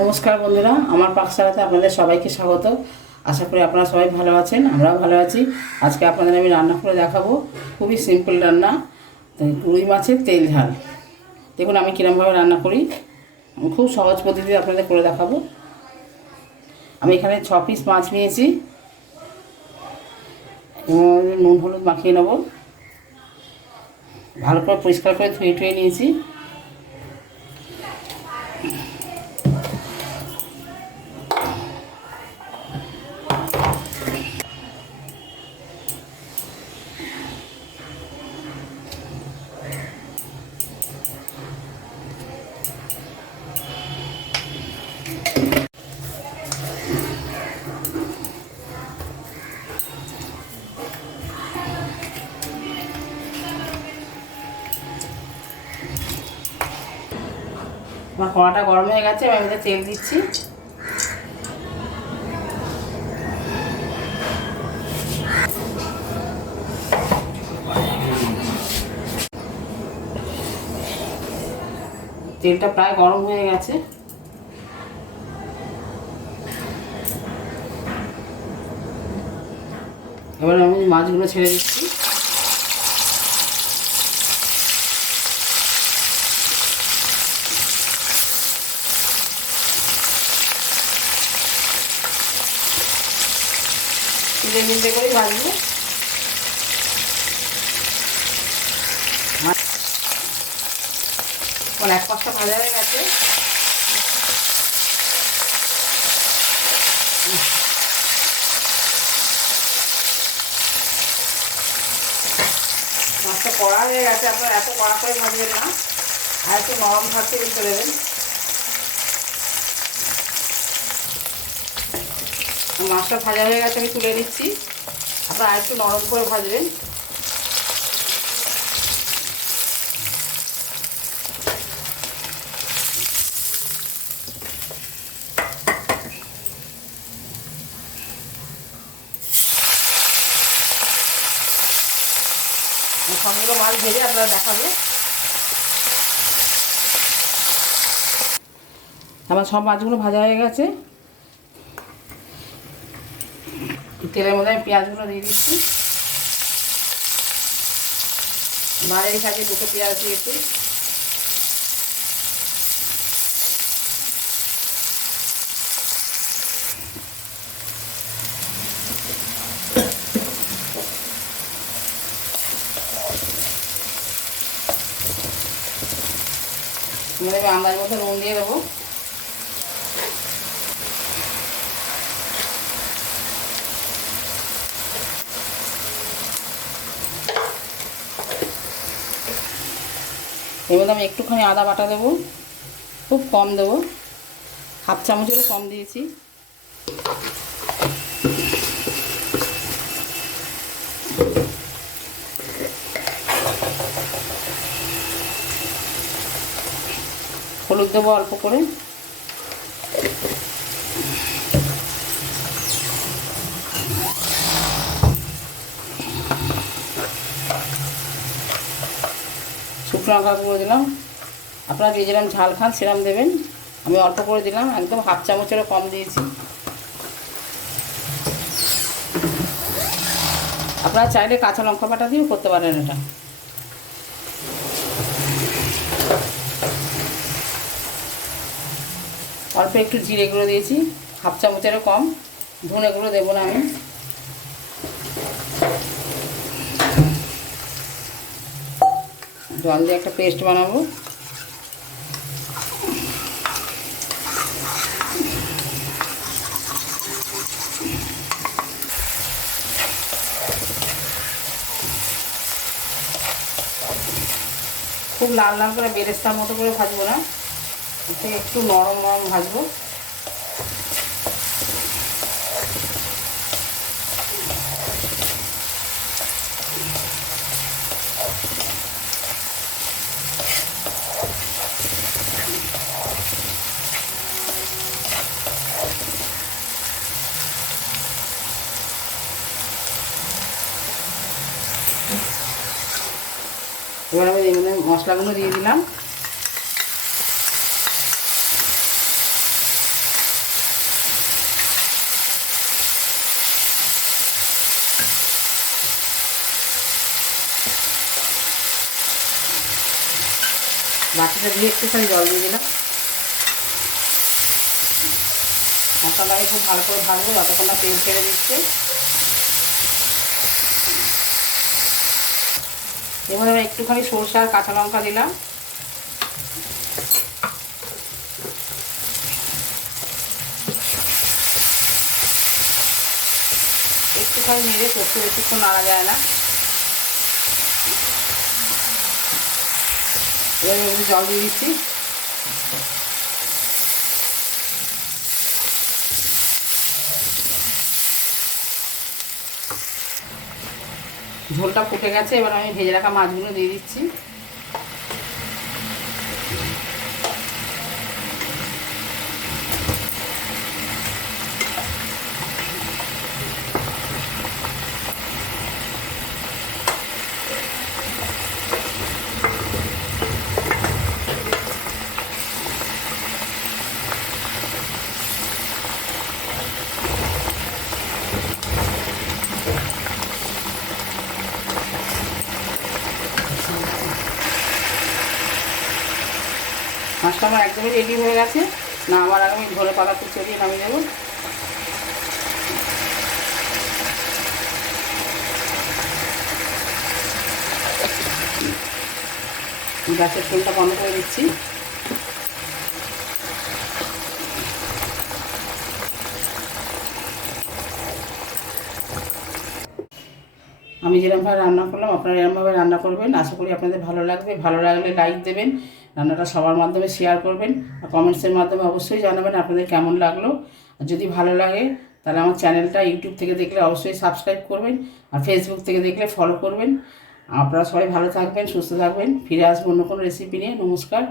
নমস্কার বন্ধুরা, আমার পাকশালাতে আপনাদের সবাইকে স্বাগত। আশা করি আপনারা সবাই ভালো আছেন, আমরাও ভালো আছি। আজকে আপনাদের আমি রান্না করে দেখাবো, খুবই সিম্পল রান্না, রুই মাছের তেল ঝাল। দেখুন আমি কীরকমভাবে রান্না করি, আমি খুব সহজ পদ্ধতিতে আপনাদের করে দেখাবো। আমি এখানে 6 পিস মাছ নিয়েছি, নুন হলুদ মাখিয়ে নেব। ভালো করে পরিষ্কার করে ধুয়ে নিয়েছি। আমার কড়াটা গরম হয়ে গেছে, আমি এতে তেল দিচ্ছি। তেলটা প্রায় গরম হয়ে গেছে। এবার আমি মাছগুলো ছেড়ে দিচ্ছি। মিলে মিলে করে ভাজবো। আমার এক পাশটা ভাজা হয়ে গেছে। মাছটা কড়া হয়ে গেছে, আপনার এত কড়া করে ভাজবেন না, আর একটু নরম থাকতে উঠে দেবেন। মাছটা ভাজা হয়ে গেছে, আমি তুলে নিচ্ছি। আপনার আর একটু নরম করে ভাজবেন। সবগুলো মাছ ভেজে আপনারা দেখাবে। আমার সব মাছগুলো ভাজা হয়ে গেছে। তেলের মধ্যে আমি পেঁয়াজগুলো দিয়ে দিচ্ছি। মাঝারি সাইজে দুটো পেঁয়াজ দিয়েছি। আমি আন্দাজ মতো নুন দিয়ে দেবো। এর মধ্যে আমি একটুখানি আদা বাটা দেবো, খুব কম দেবো, হাফ চামচেরও কম দিয়েছি। হলুদ দেবো অল্প করে। শুকনো লঙ্কা করে দিলাম। আপনারা যে যেরকম ঝাল খান সেরকম দেবেন, আমি অল্প করে দিলাম, একদম হাফ চামচেরও কম দিয়েছি। আপনারা চাইলে কাঁচা লঙ্কা বাটা দিয়েও করতে পারেন এটা। অল্প একটু জিরে গুঁড়ো দিয়েছি, হাফ চামচেরও কম। ধনে গুঁড়ো দেবো না আমি। জল দিয়ে একটা পেস্ট বানাবো। খুব লাল লাল করে বেরেস্তার মতো করে ভাজবো না, একটু নরম নরম ভাজবো। এবার আমি এখানে মশলাগুলো দিয়ে দিলাম। বাটিটা দিয়ে একটুখানি জল দিয়ে দিলাম। মশলাটা আমি খুব ভালো করে ভাজবো যতক্ষণ না তেল ছেড়ে দিচ্ছে। এবার আমি একটুখানি সরষে আর কাঁচা লঙ্কা দিলাম। একটুখানি নেড়ে, পোস্ত বেশিক্ষণ নাড়া যায় না। এবার একটু জল দিয়ে দিচ্ছি। ঝোলটা ফুটে গেছে, এবার আমি ভেজে রাখা মাছগুলো দিয়ে দিচ্ছি। মাছটা আমার একদমই রেডি হয়ে গেছে। না আমার আগে আমি ধনে পাতা চড়িয়ে নামিয়ে দেবো। গ্যাসের ফ্লেমটা বন্ধ করে দিচ্ছি। আমি যেরকমভাবে রান্না করলাম আপনারা এরকমভাবে রান্না করবেন। আশা করি আপনাদের ভালো লাগবে। ভালো লাগলে লাইক দেবেন, রান্নাটা সবার মাধ্যমে শেয়ার করবেন, আর কমেন্টসের মাধ্যমে অবশ্যই জানাবেন আপনাদের কেমন লাগলো। আর যদি ভালো লাগে তাহলে আমার চ্যানেলটা ইউটিউব থেকে দেখলে অবশ্যই সাবস্ক্রাইব করবেন, আর ফেসবুক থেকে দেখলে ফলো করবেন। আপনারা সবাই ভালো থাকবেন, সুস্থ থাকবেন। ফিরে আসবো অন্য কোনো রেসিপি নিয়ে। নমস্কার।